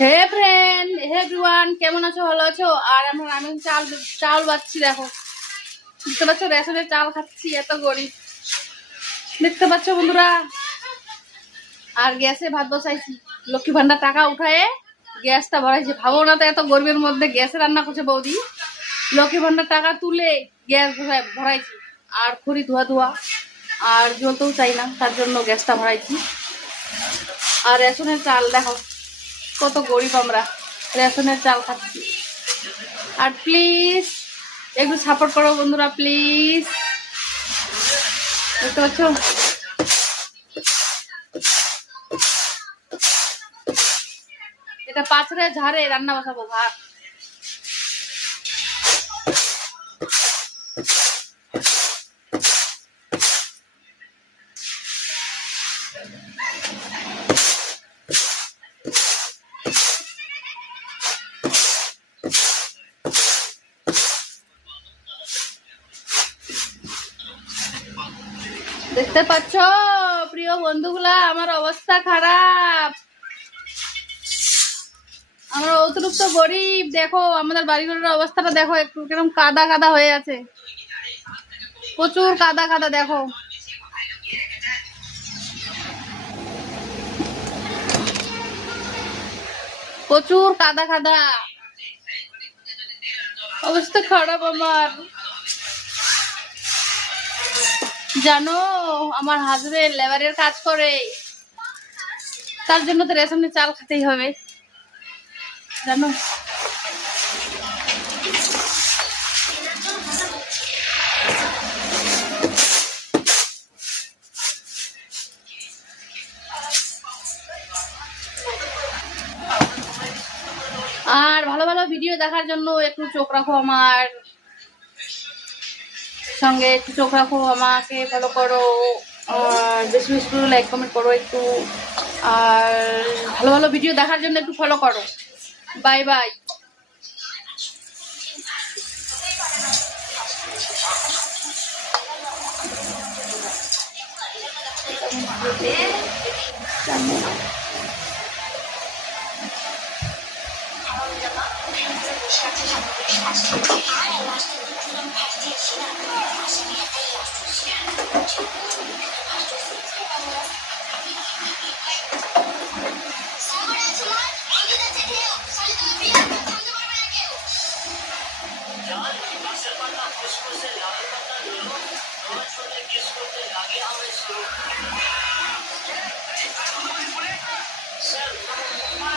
হে friend, হে everyone, কেমন আছো? ভালো আছো? আর আমি চাল বাচ্ছি, দেখো দেখতে পাচ্ছ, রেশনের চাল খাচ্ছি, এত গরিব দেখতে পাচ্ছ বন্ধুরা। আর গ্যাসে ভাত বসাইছি, লক্ষ্মী ভান্ডার টাকা উঠায়ে গ্যাসটা ভরাইছি। ভাবো না তো, এত গরিবের মধ্যে গ্যাসে রান্না করছে বৌদি। লক্ষ্মী ভান্ডার টাকা তুলে গ্যাস ভরাইছি। আর খড়ি ধোয়া ধোয়া, আর জ্বলতেও চাই না, তার জন্য গ্যাসটা ভরাইছি। আর রেশনের চাল দেখো, কত গরিব আমরা, রেশনের চাল খাচ্ছি। আর প্লিজ একটু সাপোর্ট করো বন্ধুরা, প্লিজ। দেখতে পাচ্ছ, এটা পাথরে ঝাড়ে রান্না বসাবো ভাত। দেখতে পাচ্ছ প্রিয় বন্ধুগুলা, আমার অবস্থা খারাপ, আমরা অতিরিক্ত গরিব। দেখো আমাদের বাড়িঘরের অবস্থাটা দেখো, একটু কিরকম কাদা কাদা হয়ে আছে, প্রচুর কাদা কাদা। দেখো প্রচুর কাদা কাদা, অবস্থা খারাপ আমার। জানো, আমার হাজবেন্ড লেবারের কাজ করে, তার জন্য তো রেশনের চাল খেতেই হবে, জানো। আর ভালো ভালো ভিডিও দেখার জন্য একটু চোখ রাখো আমার সঙ্গে, একটু চোখ রাখো, আমাকে ফলো করো, আর বেশি বেশি করে লাইক কমেন্ট করো একটু। আর ভালো ভালো ভিডিও দেখার জন্য একটু ফলো করো। Bye bye.